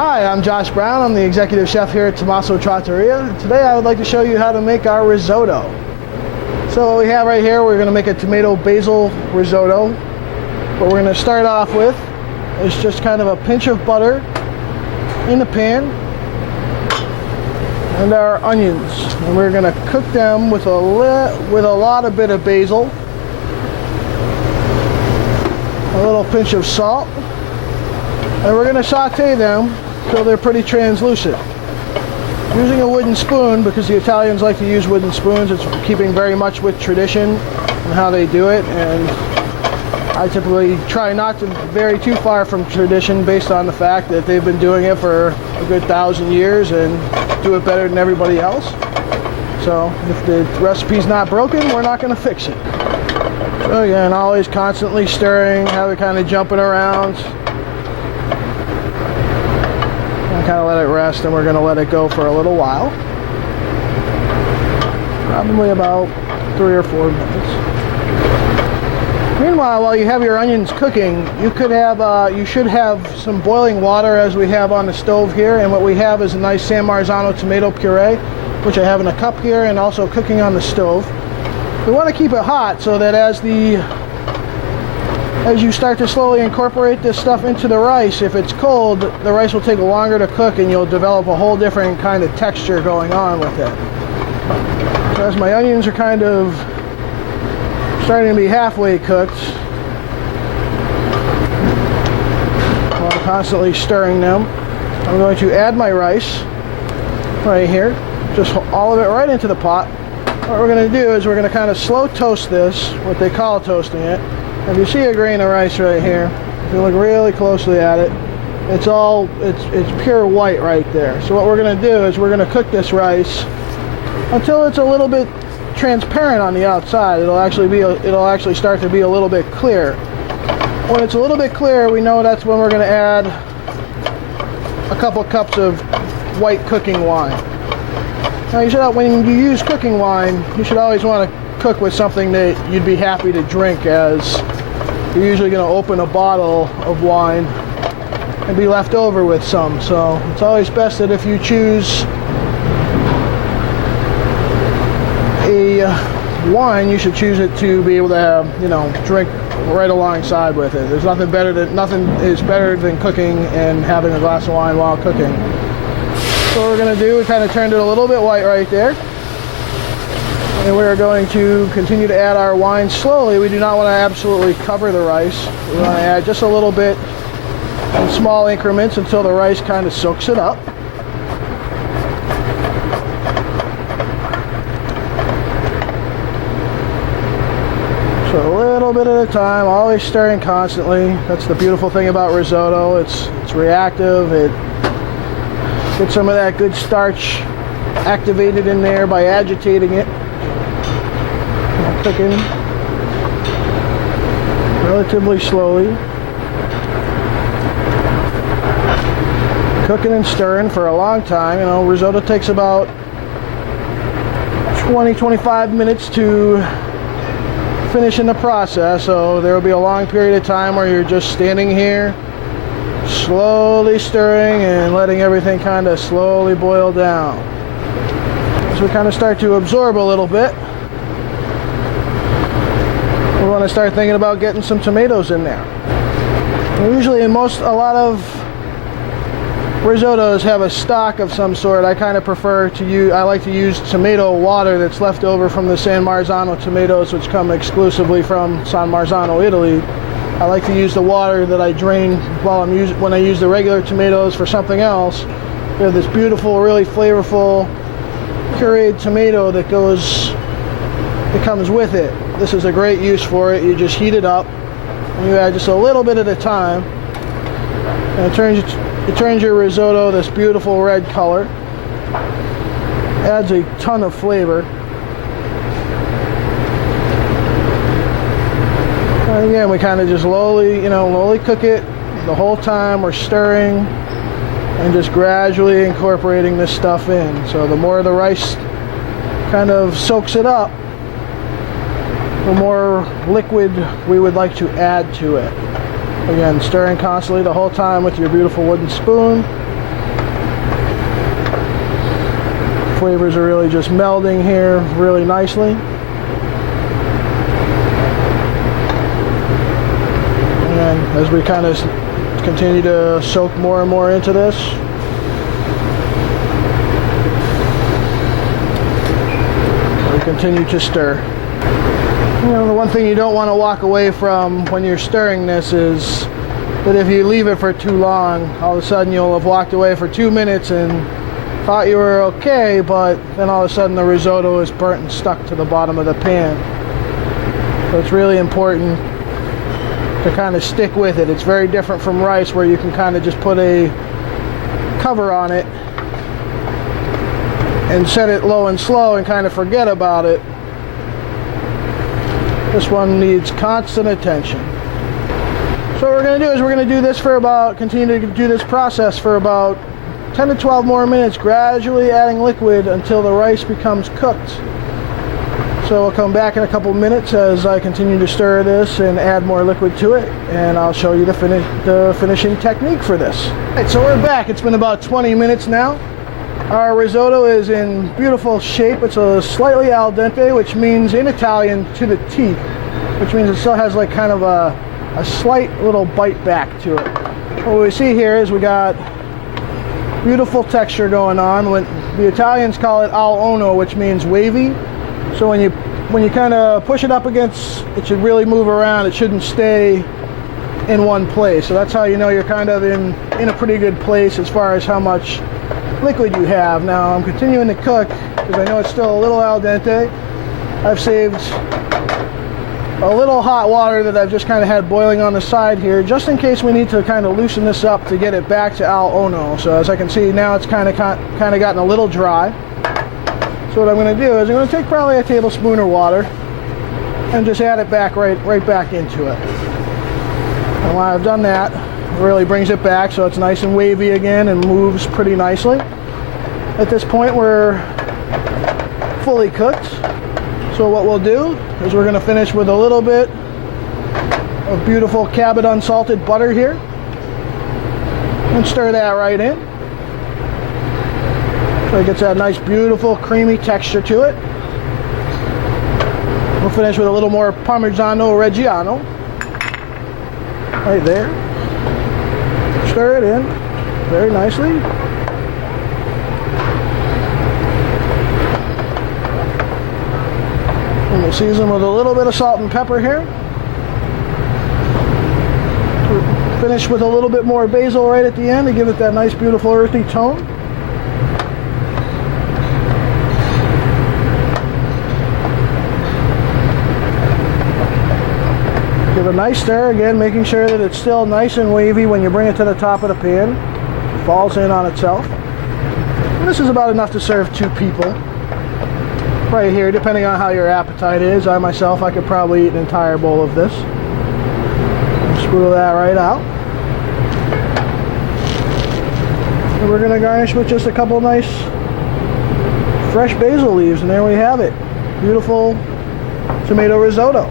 Hi, I'm Josh Brown. I'm the executive chef here at Tomasso Trattoria. Today I would like to show you how to make our risotto. So what we have right here, we're going to make a tomato basil risotto. What we're going to start off with is just kind of a pinch of butter in the pan and our onions. And we're going to cook them with a lot of bit of basil, a little pinch of salt, and we're going to saute them until they're pretty translucent. Using a wooden spoon, because the Italians like to use wooden spoons. It's keeping very much with tradition and how they do it, and I typically try not to vary too far from tradition based on the fact that they've been doing it for a good 1,000 years and do it better than everybody else. So if the recipe's not broken, we're not going to fix it. So again, always constantly stirring, have it kind of jumping around. Kind of let it rest, and we're going to let it go for a little while, probably about 3 or 4 minutes. Meanwhile, while you have your onions cooking, you should have some boiling water, as we have on the stove here, and what we have is a nice San Marzano tomato puree, which I have in a cup here and also cooking on the stove. We want to keep it hot so that as you start to slowly incorporate this stuff into the rice, if it's cold, the rice will take longer to cook and you'll develop a whole different kind of texture going on with it. So as my onions are kind of starting to be halfway cooked, while I'm constantly stirring them, I'm going to add my rice right here, just all of it right into the pot. What we're going to do is we're going to kind of slow toast this, what they call toasting it. If you see a grain of rice right here, if you look really closely at it, it's pure white right there. So what we're going to do is we're going to cook this rice until it's a little bit transparent on the outside. It'll actually start to be a little bit clear. When it's a little bit clear, we know that's when we're going to add a couple cups of white cooking wine. Now, when you use cooking wine, you should always want to cook with something that you'd be happy to drink, as you're usually going to open a bottle of wine and be left over with some. So it's always best that if you choose a wine, you should choose it to be able to drink right alongside with it. There's nothing is better than cooking and having a glass of wine while cooking. So what we're going to do, we kind of turned it a little bit white right there. And we're going to continue to add our wine slowly. We do not want to absolutely cover the rice. We want to add just a little bit in small increments until the rice kind of soaks it up. So a little bit at a time, always stirring constantly. That's the beautiful thing about risotto. It's reactive. It gets some of that good starch activated in there by agitating it. Cooking relatively slowly, cooking and stirring for a long time. Risotto takes about 20-25 minutes to finish in the process, so there will be a long period of time where you're just standing here slowly stirring and letting everything kind of slowly boil down. As we kind of start to absorb a little bit, we want to start thinking about getting some tomatoes in there. Usually a lot of risottos have a stock of some sort. I kind of I like to use tomato water that's left over from the San Marzano tomatoes, which come exclusively from San Marzano, Italy. I like to use the water that I drain when I use the regular tomatoes for something else. We have this beautiful, really flavorful pureed tomato that comes with it. This is a great use for it. You just heat it up and you add just a little bit at a time, and it turns your risotto this beautiful red color. Adds a ton of flavor. And again, we kind of just slowly cook it the whole time. We're stirring and just gradually incorporating this stuff in. So the more the rice kind of soaks it up, the more liquid we would like to add to it. Again, stirring constantly the whole time with your beautiful wooden spoon. flavors are really just melding here really nicely. And as we kind of continue to soak more and more into this, we continue to stir. You know, the one thing you don't want to walk away from when you're stirring this is that if you leave it for too long, all of a sudden you'll have walked away for 2 minutes and thought you were okay, but then all of a sudden the risotto is burnt and stuck to the bottom of the pan. So it's really important to kind of stick with it. It's very different from rice, where you can kind of just put a cover on it and set it low and slow and kind of forget about it. This one needs constant attention. So what we're going to do is we're going to do this for about, continue to do this process for about 10 to 12 more minutes, gradually adding liquid until the rice becomes cooked. So we'll come back in a couple minutes as I continue to stir this and add more liquid to it, and I'll show you the finishing technique for this. Alright, so we're back. It's been about 20 minutes now. Our risotto is in beautiful shape. It's a slightly al dente, which means in Italian to the teeth, which means it still has like kind of a slight little bite back to it. What we see here is we got beautiful texture going on. When the Italians call it al ono, which means wavy. So when you kind of push it up against, it should really move around. It shouldn't stay in one place. So that's how you know you're kind of in a pretty good place as far as how much liquid you have. Now I'm continuing to cook because I know it's still a little al dente. I've saved a little hot water that I've just kind of had boiling on the side here, just in case we need to kind of loosen this up to get it back to al ono. So as I can see now, it's kind of gotten a little dry. So what I'm going to do is I'm going to take probably a tablespoon of water and just add it back right back into it. And when I've done that, it really brings it back so it's nice and wavy again and moves pretty nicely. At this point, we're fully cooked. So what we'll do is we're going to finish with a little bit of beautiful Cabot unsalted butter here and stir that right in. So it gets that nice, beautiful, creamy texture to it. We'll finish with a little more Parmigiano Reggiano right there. Stir it in very nicely. And we'll season with a little bit of salt and pepper here. We'll finish with a little bit more basil right at the end to give it that nice, beautiful, earthy tone. Give a nice stir again, making sure that it's still nice and wavy when you bring it to the top of the pan. It falls in on itself. And this is about enough to serve 2 people. Right here, depending on how your appetite is. I myself, I could probably eat an entire bowl of this. Spool that right out. And we're going to garnish with just a couple nice fresh basil leaves, and there we have it. Beautiful tomato risotto.